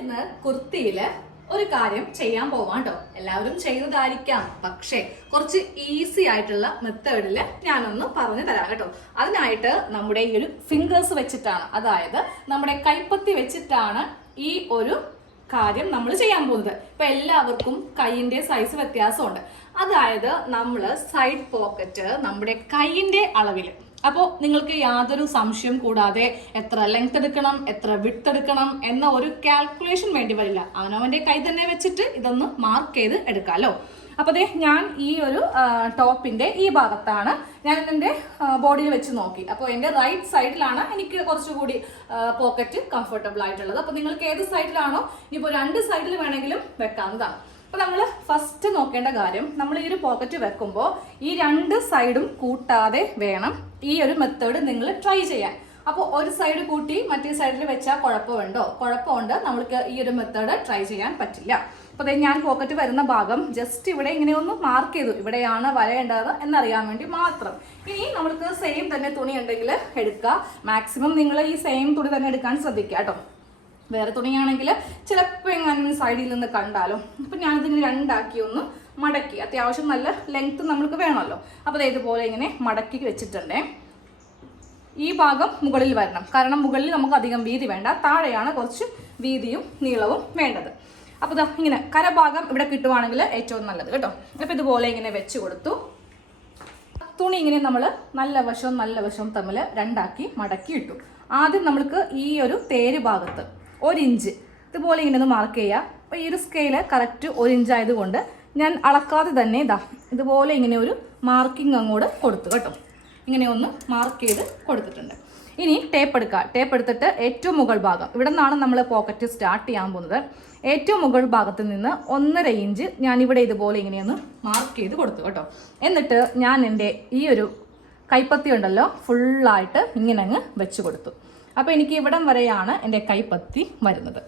ഇന്ന് കുർത്തിയില് ഒരു കാര്യം ചെയ്യാൻ പോവാം കേട്ടോ. എല്ലാവരും ചെയ്തതായിരിക്കാം, പക്ഷേ കുറച്ച് ഈസി ആയിട്ടുള്ള മെത്തേഡിൽ ഞാനൊന്ന് പറഞ്ഞു തരാം കേട്ടോ. അതിനായിട്ട് നമ്മുടെ ഈ ഒരു ഫിംഗേഴ്സ് വെച്ചിട്ടാണ്, അതായത് നമ്മുടെ കൈപ്പത്തി വെച്ചിട്ടാണ് ഈ ഒരു കാര്യം നമ്മൾ ചെയ്യാൻ പോകുന്നത്. ഇപ്പൊ എല്ലാവർക്കും കൈയിന്റെ സൈസ് വ്യത്യാസമുണ്ട്. അതായത് നമ്മൾ സൈഡ് പോക്കറ്റ് നമ്മുടെ കൈയിന്റെ അളവിൽ, അപ്പോൾ നിങ്ങൾക്ക് യാതൊരു സംശയം കൂടാതെ എത്ര ലെങ്ത് എടുക്കണം, എത്ര വിഡ്ത്ത് എടുക്കണം എന്ന ഒരു കാൽക്കുലേഷൻ വേണ്ടി വരില്ല. അവനവന്റെ കൈ തന്നെ വെച്ചിട്ട് ഇതൊന്ന് മാർക്ക് ചെയ്ത് എടുക്കാമല്ലോ. അപ്പോൾ അതെ, ഞാൻ ഈ ഒരു ടോപ്പിന്റെ ഈ ഭാഗത്താണ് ഞാൻ എൻ്റെ ബോഡിയിൽ വെച്ച് നോക്കി. അപ്പോൾ എൻ്റെ റൈറ്റ് സൈഡിലാണ് എനിക്ക് കുറച്ചുകൂടി പോക്കറ്റ് കംഫർട്ടബിൾ ആയിട്ടുള്ളത്. അപ്പോൾ നിങ്ങൾക്ക് ഏത് സൈഡിലാണോ, ഇപ്പോൾ രണ്ട് സൈഡിൽ വേണമെങ്കിലും വെക്കാവുന്നതാണ്. അപ്പോൾ നമ്മൾ ഫസ്റ്റ് നോക്കേണ്ട കാര്യം, നമ്മൾ ഈ ഒരു പോക്കറ്റ് വെക്കുമ്പോൾ ഈ രണ്ട് സൈഡും കൂട്ടാതെ വേണം ഈ ഒരു മെത്തേഡ് നിങ്ങൾ ട്രൈ ചെയ്യാൻ. അപ്പോൾ ഒരു സൈഡ് കൂട്ടി മറ്റേ സൈഡിൽ വെച്ചാൽ കുഴപ്പമുണ്ട്, നമ്മൾക്ക് ഈ ഒരു മെത്തേഡ് ട്രൈ ചെയ്യാൻ പറ്റില്ല. അപ്പോൾ ഞാൻ പോക്കറ്റ് വരുന്ന ഭാഗം ജസ്റ്റ് ഇവിടെ ഇങ്ങനെ ഒന്ന് മാർക്ക് ചെയ്തു, ഇവിടെയാണ് വരേണ്ടത് എന്നറിയാൻ വേണ്ടി മാത്രം. ഇനി നമ്മൾക്ക് സെയിം തന്നെ തുണി ഉണ്ടെങ്കിൽ എടുക്കുക. മാക്സിമം നിങ്ങൾ ഈ സെയിം തുണി തന്നെ എടുക്കാൻ ശ്രദ്ധിക്കുക കേട്ടോ. വേറെ തുണിയാണെങ്കിൽ ചിലപ്പോൾ എങ്ങനെ സൈഡിൽ നിന്ന് കണ്ടാലോ. അപ്പം ഞാനിതിന് രണ്ടാക്കി ഒന്ന് മടക്കി, അത്യാവശ്യം നല്ല ലെങ്ത്ത് നമ്മൾക്ക് വേണമല്ലോ. അപ്പോൾ ഇതുപോലെ ഇങ്ങനെ മടക്കി വെച്ചിട്ടുണ്ടേ. ഈ ഭാഗം മുകളിൽ വരണം, കാരണം മുകളിൽ നമുക്ക് അധികം വീതി വേണ്ട, താഴെയാണ് കുറച്ച് വീതിയും നീളവും വേണ്ടത്. അപ്പോൾ ഇതാ ഇങ്ങനെ കരഭാഗം ഇവിടെ കിട്ടുവാണെങ്കിൽ ഏറ്റവും നല്ലത് കേട്ടോ. അപ്പോൾ ഇതുപോലെ ഇങ്ങനെ വെച്ച് കൊടുത്തു. തുണി ഇങ്ങനെ നമ്മൾ നല്ല വശവും തമ്മിൽ രണ്ടാക്കി മടക്കി ഇട്ടു. ആദ്യം നമ്മൾക്ക് ഈ ഒരു തേര് ഭാഗത്ത് 1 ഇഞ്ച് ഇതുപോലെ ഇങ്ങനെ ഒന്ന് മാർക്ക് ചെയ്യുക. അപ്പോൾ ഈ ഒരു സ്കെയില് കറക്റ്റ് 1 ഇഞ്ച് ആയതുകൊണ്ട് ഞാൻ അളക്കാതെ തന്നെ ഇതാ ഇതുപോലെ ഇങ്ങനെ ഒരു മാർക്കിംഗ് അങ്ങോട്ട് കൊടുത്തു കേട്ടോ. ഇങ്ങനെ ഒന്ന് മാർക്ക് ചെയ്ത് കൊടുത്തിട്ടുണ്ട്. ഇനി ടേപ്പ് എടുക്കുക. ടേപ്പ് എടുത്തിട്ട് ഏറ്റവും മുകൾ ഭാഗം, ഇവിടെ നിന്നാണ് നമ്മൾ പോക്കറ്റ് സ്റ്റാർട്ട് ചെയ്യാൻ പോകുന്നത്. ഏറ്റവും മുകൾ ഭാഗത്ത് നിന്ന് 1.5 ഇഞ്ച് ഞാനിവിടെ ഇതുപോലെ ഇങ്ങനെയൊന്ന് മാർക്ക് ചെയ്ത് കൊടുത്തു കേട്ടോ. എന്നിട്ട് ഞാൻ എൻ്റെ ഈ ഒരു കൈപ്പത്തി ഉണ്ടല്ലോ ഫുള്ളായിട്ട് ഇങ്ങനെ അങ്ങ് വെച്ച് കൊടുത്തു. അപ്പോൾ എനിക്ക് ഇവിടം വരെയാണ് എൻ്റെ കൈപ്പത്തി വരുന്നത്.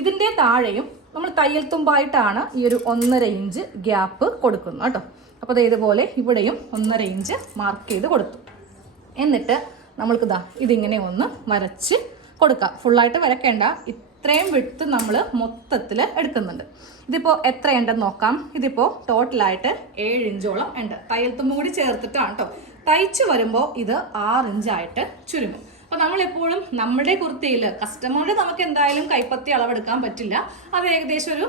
ഇതിൻ്റെ താഴെയും നമ്മൾ തയ്യൽ തുമ്പായിട്ടാണ് ഈ ഒരു 1.5 ഇഞ്ച് ഗ്യാപ്പ് കൊടുക്കുന്നത് കേട്ടോ. അപ്പോൾ ഇതുപോലെ ഇവിടെയും 1.5 ഇഞ്ച് മാർക്ക് ചെയ്ത് കൊടുത്തു. എന്നിട്ട് നമ്മൾക്ക് ഇതിങ്ങനെ ഒന്ന് വരച്ച് കൊടുക്കാം. ഫുള്ളായിട്ട് വരയ്ക്കേണ്ട, ഇത്രയും വിഡ്ത്ത് നമ്മൾ മൊത്തത്തിൽ എടുക്കുന്നുണ്ട്. ഇതിപ്പോൾ എത്രയുണ്ടെന്ന് നോക്കാം. ഇതിപ്പോൾ ടോട്ടലായിട്ട് 7 ഇഞ്ചോളം ഉണ്ട്. തയ്യൽ തുമ്പ് കൂടി ചേർത്തിട്ടാണ് കേട്ടോ. തയ്ച്ച് വരുമ്പോൾ ഇത് 6 ഇഞ്ചായിട്ട് ചുരുങ്ങും. അപ്പോൾ നമ്മളെപ്പോഴും നമ്മുടെ കുർത്തിയിൽ കസ്റ്റമറുടെ നമുക്ക് എന്തായാലും കൈപ്പത്തി അളവെടുക്കാൻ പറ്റില്ല. അത് ഏകദേശം ഒരു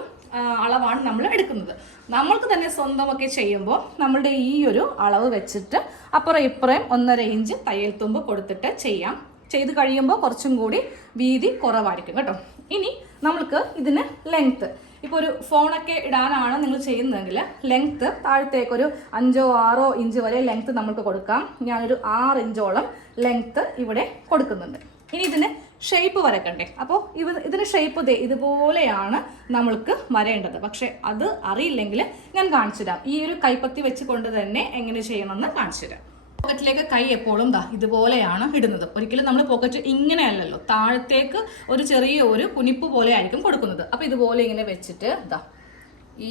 അളവാണ് നമ്മൾ എടുക്കുന്നത്. നമ്മൾക്ക് തന്നെ സ്വന്തമൊക്കെ ചെയ്യുമ്പോൾ നമ്മളുടെ ഈ ഒരു അളവ് വെച്ചിട്ട് അപ്പുറം ഇപ്പുറം 1.5 ഇഞ്ച് തയ്യൽ തുമ്പ് കൊടുത്തിട്ട് ചെയ്യാം. ചെയ്ത് കഴിയുമ്പോൾ കുറച്ചും കൂടി വീതി കുറവായിരിക്കും കേട്ടോ. ഇനി നമ്മൾക്ക് ഇതിന് ലെങ്ത്ത്, ഇപ്പോൾ ഒരു ഫോണൊക്കെ ഇടാനാണ് നിങ്ങൾ ചെയ്യുന്നതെങ്കിൽ ലെങ്ത്ത് താഴത്തേക്കൊരു 5-6 ഇഞ്ച് വരെ ലെങ്ത്ത് നമുക്ക് കൊടുക്കാം. ഞാനൊരു 6 ഇഞ്ചോളം ലെങ്ത്ത് ഇവിടെ കൊടുക്കുന്നുണ്ട്. ഇനി ഇതിന് ഷേപ്പ് വരക്കണ്ടേ. അപ്പോൾ ഇതിന് ഷേപ്പ് ഇതുപോലെയാണ് നമ്മൾക്ക് വരേണ്ടത്. പക്ഷെ അത് അറിയില്ലെങ്കിൽ ഞാൻ കാണിച്ചു തരാം. ഈ ഒരു കൈപ്പത്തി വെച്ച് കൊണ്ട് തന്നെ എങ്ങനെ ചെയ്യണമെന്ന് കാണിച്ചു തരാം. പോക്കറ്റിലേക്ക് കൈ എപ്പോഴും ഇതുപോലെയാണ് ഇടുന്നത്. ഒരിക്കലും നമ്മൾ പോക്കറ്റ് ഇങ്ങനെയല്ലല്ലോ, താഴത്തേക്ക് ഒരു ചെറിയ ഒരു കുനിപ്പ് പോലെ ആയിരിക്കും കൊടുക്കുന്നത്. അപ്പോൾ ഇതുപോലെ ഇങ്ങനെ വെച്ചിട്ട്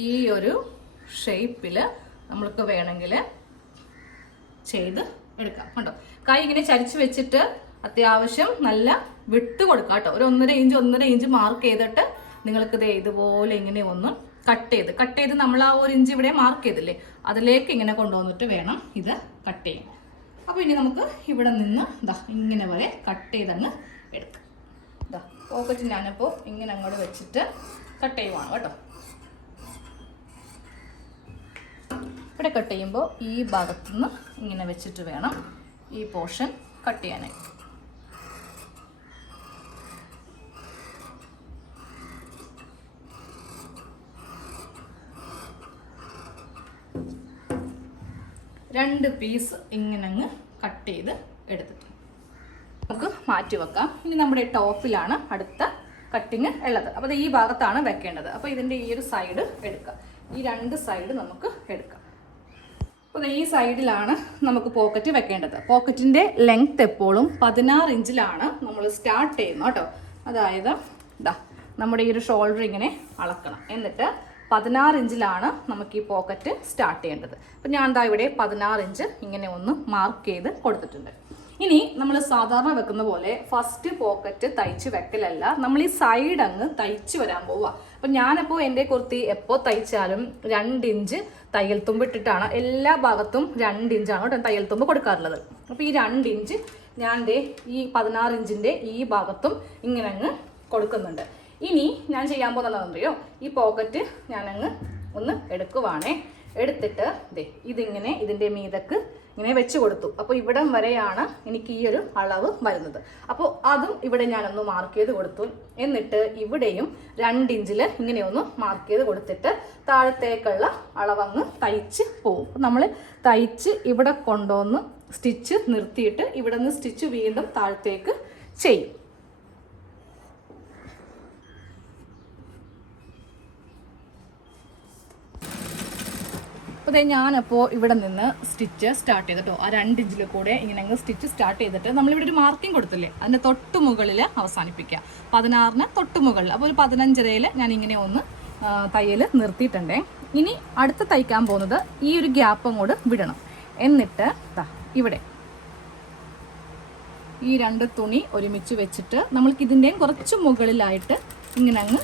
ഈ ഒരു ഷേപ്പിൽ നമ്മൾക്ക് വേണമെങ്കിൽ ചെയ്ത് എടുക്കാം കേട്ടോ. കൈ ഇങ്ങനെ ചരിച്ച് വെച്ചിട്ട് അത്യാവശ്യം നല്ല വിട്ട് കൊടുക്കാം കേട്ടോ. ഒരു 1.5 ഇഞ്ച് മാർക്ക് ചെയ്തിട്ട് നിങ്ങൾക്ക് ഇതുപോലെ ഇങ്ങനെ ഒന്ന് കട്ട് ചെയ്ത് നമ്മൾ ആ 1 ഇഞ്ച് ഇവിടെ മാർക്ക് ചെയ്തില്ലേ, അതിലേക്ക് ഇങ്ങനെ കൊണ്ടുവന്നിട്ട് വേണം ഇത് കട്ട് ചെയ്യാൻ. അപ്പോൾ ഇനി നമുക്ക് ഇവിടെ നിന്ന് ഇങ്ങനെ വരെ കട്ട് ചെയ്തങ്ങ് എടുക്കാം. പോക്കറ്റ് ഞാനിപ്പോൾ ഇങ്ങനെ അങ്ങോട്ട് വെച്ചിട്ട് കട്ട് ചെയ്യുവാണ് കേട്ടോ. ഇവിടെ കട്ട് ചെയ്യുമ്പോൾ ഈ ഭാഗത്തുനിന്ന് ഇങ്ങനെ വെച്ചിട്ട് വേണം ഈ പോർഷൻ കട്ട് ചെയ്യാനായി. രണ്ട് പീസ് ഇങ്ങനെ അങ്ങ് കട്ട് ചെയ്ത് എടുത്തിട്ട് നമുക്ക് മാറ്റി വെക്കാം. ഇനി നമ്മുടെ ടോപ്പിലാണ് അടുത്ത കട്ടിങ് ഉള്ളത്. അപ്പോൾ ഈ ഭാഗത്താണ് വെക്കേണ്ടത്. അപ്പോൾ ഇതിൻ്റെ ഈ ഒരു സൈഡ് എടുക്കുക. ഈ 2 സൈഡ് നമുക്ക് എടുക്കാം. അപ്പോൾ ഈ സൈഡിലാണ് നമുക്ക് പോക്കറ്റ് വെക്കേണ്ടത്. പോക്കറ്റിൻ്റെ ലെങ്ത് എപ്പോഴും 16 ഇഞ്ചിലാണ് നമ്മൾ സ്റ്റാർട്ട് ചെയ്യുന്നത് കേട്ടോ. അതായത് നമ്മുടെ ഈ ഒരു ഷോൾഡർ ഇങ്ങനെ അളക്കണം. എന്നിട്ട് 16 ഇഞ്ചിലാണ് നമുക്ക് ഈ പോക്കറ്റ് സ്റ്റാർട്ട് ചെയ്യേണ്ടത്. അപ്പം ഞാൻ ഇവിടെ 16 ഇഞ്ച് ഇങ്ങനെ ഒന്ന് മാർക്ക് ചെയ്ത് കൊടുത്തിട്ടുണ്ട്. ഇനി നമ്മൾ സാധാരണ വെക്കുന്ന പോലെ ഫസ്റ്റ് പോക്കറ്റ് തയ്ച്ച് വെക്കലല്ല, നമ്മൾ ഈ സൈഡ് അങ്ങ് തയ്ച്ച് വരാൻ പോവുക. അപ്പം ഞാനപ്പോൾ എൻ്റെ കുർത്തി എപ്പോൾ തയ്ച്ചാലും 2 ഇഞ്ച് തയ്യൽ തുമ്പ് ഇട്ടിട്ടാണ് എല്ലാ ഭാഗത്തും 2 ഇഞ്ചാണ് കേട്ടോ തയ്യൽ തുമ്പ് കൊടുക്കാറുള്ളത്. അപ്പോൾ ഈ 2 ഇഞ്ച് ഞാൻ ഈ 16 ഇഞ്ചിൻ്റെ ഈ ഭാഗത്തും ഇങ്ങനെ അങ്ങ് കൊടുക്കുന്നുണ്ട്. ഇനി ഞാൻ ചെയ്യാൻ പോകുന്നതെന്നറിയോ, ഈ പോക്കറ്റ് ഞാനങ്ങ് ഒന്ന് എടുക്കുവാണേ. എടുത്തിട്ട് ഇതിങ്ങനെ ഇതിൻ്റെ മീതക്ക് ഇങ്ങനെ വെച്ച് കൊടുത്തു. അപ്പോൾ ഇവിടം വരെയാണ് എനിക്ക് ഈ ഒരു അളവ് വരുന്നത്. അപ്പോൾ അതും ഇവിടെ ഞാനൊന്ന് മാർക്ക് ചെയ്ത് കൊടുത്തു. എന്നിട്ട് ഇവിടെയും 2 ഇഞ്ചിൽ ഇങ്ങനെ ഒന്ന് മാർക്ക് ചെയ്ത് കൊടുത്തിട്ട് താഴത്തേക്കുള്ള അളവങ്ങ് തയ്ച്ച് പോകും. നമ്മൾ തയ്ച്ച് ഇവിടെ കൊണ്ടുവന്ന് സ്റ്റിച്ച് നിർത്തിയിട്ട് ഇവിടെ നിന്ന് സ്റ്റിച്ച് വീണ്ടും താഴത്തേക്ക് ചെയ്യും. അപ്പോൾ ഞാനപ്പോൾ ഇവിടെ നിന്ന് സ്റ്റിച്ച് സ്റ്റാർട്ട് ചെയ്തിട്ടോ ആ 2 ഇഞ്ചിൽ കൂടെ ഇങ്ങനെ അങ്ങ് സ്റ്റിച്ച് സ്റ്റാർട്ട് ചെയ്തിട്ട് നമ്മളിവിടെ ഒരു മാർക്കിംഗ് കൊടുത്തില്ലേ, അതിൻ്റെ തൊട്ട് മുകളിൽ അവസാനിപ്പിക്കുക. 16 തൊട്ട് മുകളിൽ. അപ്പോൾ ഒരു 15 ഞാൻ ഇങ്ങനെ ഒന്ന് തയ്യൽ നിർത്തിയിട്ടുണ്ടേ. ഇനി അടുത്ത് തയ്ക്കാൻ പോകുന്നത് ഈ ഒരു ഗ്യാപ്പ് അങ്ങോട്ട് വിടണം. എന്നിട്ട് ഇവിടെ ഈ 2 തുണി ഒരുമിച്ച് വെച്ചിട്ട് നമ്മൾക്ക് ഇതിൻ്റെയും കുറച്ച് മുകളിലായിട്ട് ഇങ്ങനെ അങ്ങ്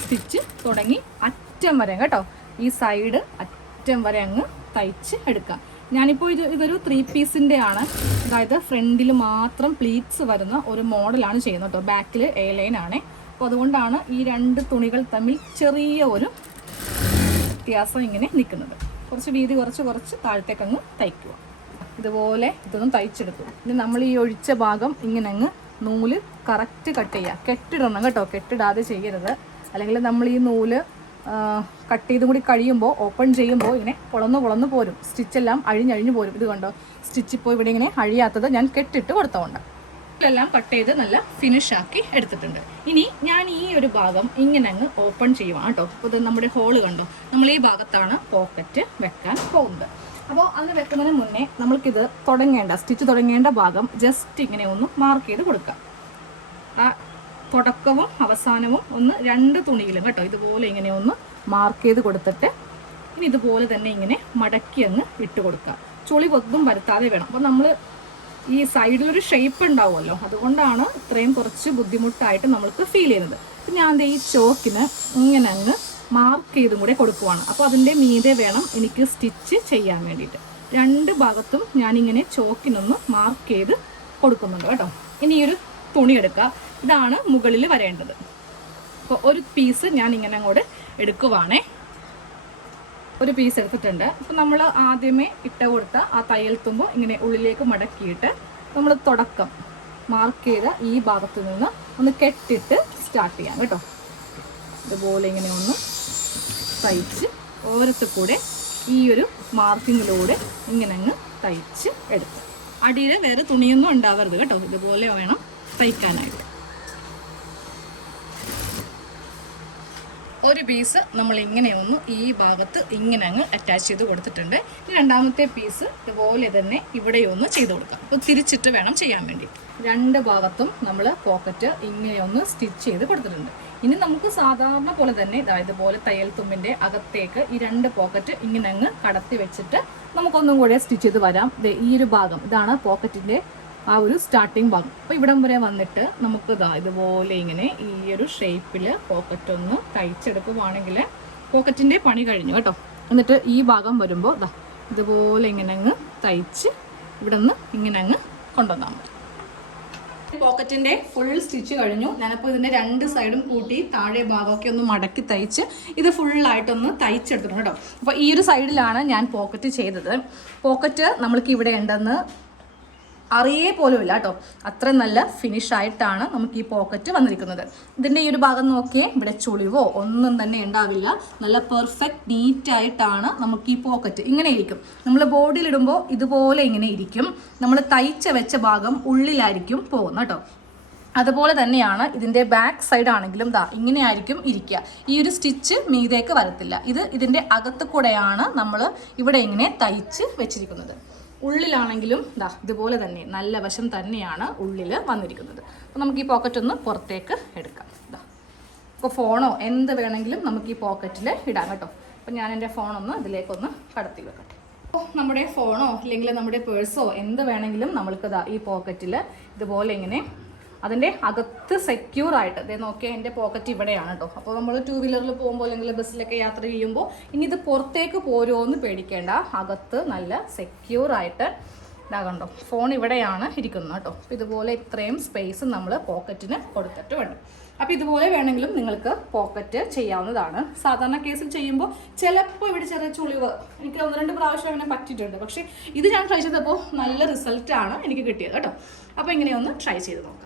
സ്റ്റിച്ച് തുടങ്ങി അറ്റം വരെ കേട്ടോ, ഈ സൈഡ് അറ്റം വരെ അങ്ങ് തയ്ച്ച് എടുക്കാം. ഞാനിപ്പോൾ ഇതൊരു 3 പീസിൻ്റെ ആണ്. അതായത് ഫ്രണ്ടിൽ മാത്രം പ്ലീറ്റ്സ് വരുന്ന ഒരു മോഡലാണ് ചെയ്യുന്നത് കേട്ടോ. ബാക്കിൽ എ ലൈൻ ആണ്. അപ്പോൾ അതുകൊണ്ടാണ് ഈ 2 തുണികൾ തമ്മിൽ ചെറിയ ഒരു വ്യത്യാസം ഇങ്ങനെ നിൽക്കുന്നത്. കുറച്ച് വീതി കുറച്ച് താഴത്തേക്ക് അങ്ങ് തയ്ക്കുക. ഇതുപോലെ ഇതൊന്നും തയ്ച്ചെടുക്കും. ഇനി നമ്മൾ ഈ ഒഴിച്ച ഭാഗം ഇങ്ങനെ അങ്ങ് നൂല് കറക്റ്റ് കട്ട് ചെയ്യുക. കെട്ടിടണം കേട്ടോ, കെട്ടിടാതെ ചെയ്യരുത്. അല്ലെങ്കിൽ നമ്മൾ ഈ നൂല് കട്ട് ചെയ്തും കൂടി കഴിയുമ്പോൾ ഓപ്പൺ ചെയ്യുമ്പോൾ ഇങ്ങനെ പൊളന്ന് പോരും. സ്റ്റിച്ചെല്ലാം അഴിഞ്ഞ് പോരും. ഇത് കണ്ടോ, സ്റ്റിച്ച് ഇപ്പോൾ ഇവിടെ ഇങ്ങനെ അഴിയാത്തത് ഞാൻ കെട്ടിട്ട് കൊടുത്തോണ്ട് എല്ലാം കട്ട് ചെയ്ത് നല്ല ഫിനിഷ് ആക്കി എടുത്തിട്ടുണ്ട്. ഇനി ഞാൻ ഈ ഒരു ഭാഗം ഇങ്ങനെ അങ്ങ് ഓപ്പൺ ചെയ്യുവാണ് കേട്ടോ. അപ്പോൾ ഇത് നമ്മുടെ ഹോള് കണ്ടോ, നമ്മൾ ഈ ഭാഗത്താണ് പോക്കറ്റ് വെക്കാൻ പോകുന്നത്. അപ്പോൾ അത് വെക്കുന്നതിന് മുന്നേ നമ്മൾക്കിത് സ്റ്റിച്ച് തുടങ്ങേണ്ട ഭാഗം ജസ്റ്റ് ഇങ്ങനെ ഒന്ന് മാർക്ക് ചെയ്ത് കൊടുക്കാം. ആ തുടക്കവും അവസാനവും ഒന്ന് 2 തുണിയിലും കേട്ടോ ഇതുപോലെ ഇങ്ങനെ ഒന്ന് മാർക്ക് ചെയ്ത് കൊടുത്തിട്ട് ഇനി ഇതുപോലെ തന്നെ ഇങ്ങനെ മടക്കി അങ്ങ് ഇട്ട് കൊടുക്കുക. ചുളി ഒന്നും വരുത്താതെ വേണം. അപ്പോൾ നമ്മൾ ഈ സൈഡിലൊരു ഷേപ്പ് ഉണ്ടാവുമല്ലോ, അതുകൊണ്ടാണ് ഇത്രയും കുറച്ച് ബുദ്ധിമുട്ടായിട്ട് നമ്മൾക്ക് ഫീൽ ചെയ്യുന്നത്. അപ്പം ഞാൻ ഈ ചോക്കിന് ഇങ്ങനെ അങ്ങ് മാർക്ക് ചെയ്തും കൂടെ കൊടുക്കുവാണ്. അപ്പോൾ അതിൻ്റെ മീതെ വേണം എനിക്ക് സ്റ്റിച്ച് ചെയ്യാൻ വേണ്ടിയിട്ട്. 2 ഭാഗത്തും ഞാനിങ്ങനെ ചോക്കിനൊന്ന് മാർക്ക് ചെയ്ത് കൊടുക്കുന്നുണ്ട് കേട്ടോ. ഇനി ഒരു തുണി എടുക്കുക. ഇതാണ് മുകളിൽ വരേണ്ടത്. അപ്പോൾ ഒരു പീസ് ഞാൻ ഇങ്ങനെ അങ്ങോട്ട് എടുക്കുവാണേ. ഒരു പീസ് എടുത്തിട്ടുണ്ട്. അപ്പോൾ നമ്മൾ ആദ്യമേ ഇട്ട് കൊടുത്ത ആ തയ്യൽ തുമ്പ് ഇങ്ങനെ ഉള്ളിലേക്ക് മടക്കിയിട്ട് നമ്മൾ തുടക്കം മാർക്ക് ചെയ്ത ഈ ഭാഗത്ത് നിന്ന് ഒന്ന് കെട്ടിട്ട് സ്റ്റാർട്ട് ചെയ്യാം കേട്ടോ. ഇതുപോലെ ഇങ്ങനെ ഒന്ന് തയ്ച്ച് ഓരത്ത് കൂടെ ഈ ഒരു മാർക്കിങ്ങിലൂടെ ഇങ്ങനെ അങ്ങ് തയ്ച്ച് എടുക്കും. അടിയിൽ വേറെ തുണിയൊന്നും ഉണ്ടാവരുത് കേട്ടോ. ഇതുപോലെ വേണം തയ്ക്കാനായിട്ട്. ഒരു പീസ് നമ്മൾ ഇങ്ങനെ ഒന്ന് ഈ ഭാഗത്ത് ഇങ്ങനെ അങ്ങ് അറ്റാച്ച് ചെയ്ത് കൊടുത്തിട്ടുണ്ട്. രണ്ടാമത്തെ പീസ് ഇതുപോലെ തന്നെ ഇവിടെ ഒന്ന് ചെയ്ത് കൊടുക്കാം. അപ്പോൾ തിരിച്ചിട്ട് വേണം ചെയ്യാൻ വേണ്ടി. 2 ഭാഗത്തും നമ്മൾ പോക്കറ്റ് ഇങ്ങനെ ഒന്ന് സ്റ്റിച്ച് ചെയ്ത് കൊടുത്തിട്ടുണ്ട്. ഇനി നമുക്ക് സാധാരണ പോലെ തന്നെ ഇതുപോലെ തയ്യൽ തുമ്പിൻ്റെ അകത്തേക്ക് ഈ 2 പോക്കറ്റ് ഇങ്ങനെ അങ്ങ് കടത്തി വെച്ചിട്ട് നമുക്കൊന്നും കൂടെ സ്റ്റിച്ച് ചെയ്ത് വരാം. ഈ ഒരു ഭാഗം ഇതാണ് പോക്കറ്റിൻ്റെ ആ ഒരു സ്റ്റാർട്ടിങ് ഭാഗം. അപ്പോൾ ഇവിടം വരെ വന്നിട്ട് നമുക്ക് ഇതുപോലെ ഇങ്ങനെ ഈ ഒരു ഷേപ്പിൽ പോക്കറ്റ് ഒന്ന് തയ്ച്ചെടുക്കുവാണെങ്കിൽ പോക്കറ്റിൻ്റെ പണി കഴിഞ്ഞു കേട്ടോ. എന്നിട്ട് ഈ ഭാഗം വരുമ്പോൾ ഇതുപോലെ ഇങ്ങനെ അങ്ങ് തയ്ച്ച് ഇവിടെ നിന്ന് ഇങ്ങനെ അങ്ങ് കൊണ്ടുവന്നാൽ മതി. പോക്കറ്റിൻ്റെ ഫുൾ സ്റ്റിച്ച് കഴിഞ്ഞു. ഞാനപ്പോൾ ഇതിൻ്റെ 2 സൈഡും കൂട്ടി താഴെ ഭാഗമൊക്കെ ഒന്ന് മടക്കി തയ്ച്ച് ഇത് ഫുള്ളായിട്ടൊന്ന് തയ്ച്ചെടുത്തിട്ടുണ്ട് കേട്ടോ. അപ്പോൾ ഈ ഒരു സൈഡിലാണ് ഞാൻ പോക്കറ്റ് ചെയ്തത്. പോക്കറ്റ് നമ്മൾക്ക് ഇവിടെ ഉണ്ടെന്ന് അറിയേ പോലുമില്ല കേട്ടോ. അത്ര നല്ല ഫിനിഷ് ആയിട്ടാണ് നമുക്ക് ഈ പോക്കറ്റ് വന്നിരിക്കുന്നത്. ഇതിൻ്റെ ഈ ഒരു ഭാഗം നോക്കിയേ, ഇവിടെ ചുളിവോ ഒന്നും തന്നെ ഉണ്ടാവില്ല. നല്ല പെർഫെക്റ്റ് നീറ്റായിട്ടാണ് നമുക്ക് ഈ പോക്കറ്റ് ഇങ്ങനെ ഇരിക്കും. നമ്മൾ ബോഡിയിലിടുമ്പോൾ ഇതുപോലെ ഇങ്ങനെ ഇരിക്കും. നമ്മൾ തയ്ച്ച വെച്ച ഭാഗം ഉള്ളിലായിരിക്കും പോകുന്നത് കേട്ടോ. അതുപോലെ തന്നെയാണ് ഇതിൻ്റെ ബാക്ക് സൈഡ് ആണെങ്കിലും ഇങ്ങനെ ആയിരിക്കും ഇരിക്കുക. ഈ ഒരു സ്റ്റിച്ച് മീതേക്ക് വരത്തില്ല. ഇതിൻ്റെ അകത്ത് കൂടെയാണ് നമ്മൾ ഇവിടെ ഇങ്ങനെ തയ്ച്ച് വെച്ചിരിക്കുന്നത്. ഉള്ളിലാണെങ്കിലും ഇതുപോലെ തന്നെ നല്ല വശം തന്നെയാണ് ഉള്ളിൽ വന്നിരിക്കുന്നത്. അപ്പോൾ നമുക്ക് ഈ പോക്കറ്റ് ഒന്ന് പുറത്തേക്ക് എടുക്കാം. ഇപ്പോൾ ഫോണോ എന്ത് വേണമെങ്കിലും നമുക്ക് ഈ പോക്കറ്റിൽ ഇടാം കേട്ടോ. അപ്പോൾ ഞാൻ എൻ്റെ ഫോണൊന്ന് ഇതിലേക്കൊന്ന് കടത്തി വെക്കട്ടെ. നമ്മുടെ ഫോണോ അല്ലെങ്കിൽ നമ്മുടെ പേഴ്സോ എന്ത് വേണമെങ്കിലും നമ്മൾക്ക് ഈ പോക്കറ്റിൽ ഇതുപോലെ ഇങ്ങനെ അതിൻ്റെ അകത്ത് സെക്യൂർ ആയിട്ട് ഇതേ നോക്കിയാൽ എൻ്റെ പോക്കറ്റ് ഇവിടെയാണ് കേട്ടോ. അപ്പോൾ നമ്മൾ 2 വീലറിൽ പോകുമ്പോൾ അല്ലെങ്കിൽ ബസ്സിലൊക്കെ യാത്ര ചെയ്യുമ്പോൾ ഇനി ഇത് പുറത്തേക്ക് പോരുമോ എന്ന് പേടിക്കേണ്ട, അകത്ത് നല്ല സെക്യൂർ ആയിട്ട് ഇതാകണ്ടോ. ഫോൺ ഇവിടെയാണ് ഇരിക്കുന്നത് കേട്ടോ. അപ്പോൾ ഇതുപോലെ ഇത്രയും സ്പേസ് നമ്മൾ പോക്കറ്റിന് കൊടുത്തിട്ട് വേണം. അപ്പോൾ ഇതുപോലെ വേണമെങ്കിലും നിങ്ങൾക്ക് പോക്കറ്റ് ചെയ്യാവുന്നതാണ്. സാധാരണ കേസിൽ ചെയ്യുമ്പോൾ ചിലപ്പോൾ ഇവിടെ ചെറിയ ചുളിവ് എനിക്ക് 1-2 പ്രാവശ്യം അങ്ങനെ പറ്റിയിട്ടുണ്ട്. പക്ഷേ ഇത് ഞാൻ ട്രൈ ചെയ്തപ്പോൾ നല്ല റിസൾട്ടാണ് എനിക്ക് കിട്ടിയത് കേട്ടോ. അപ്പോൾ ഇങ്ങനെയൊന്ന് ട്രൈ ചെയ്ത് നോക്കാം.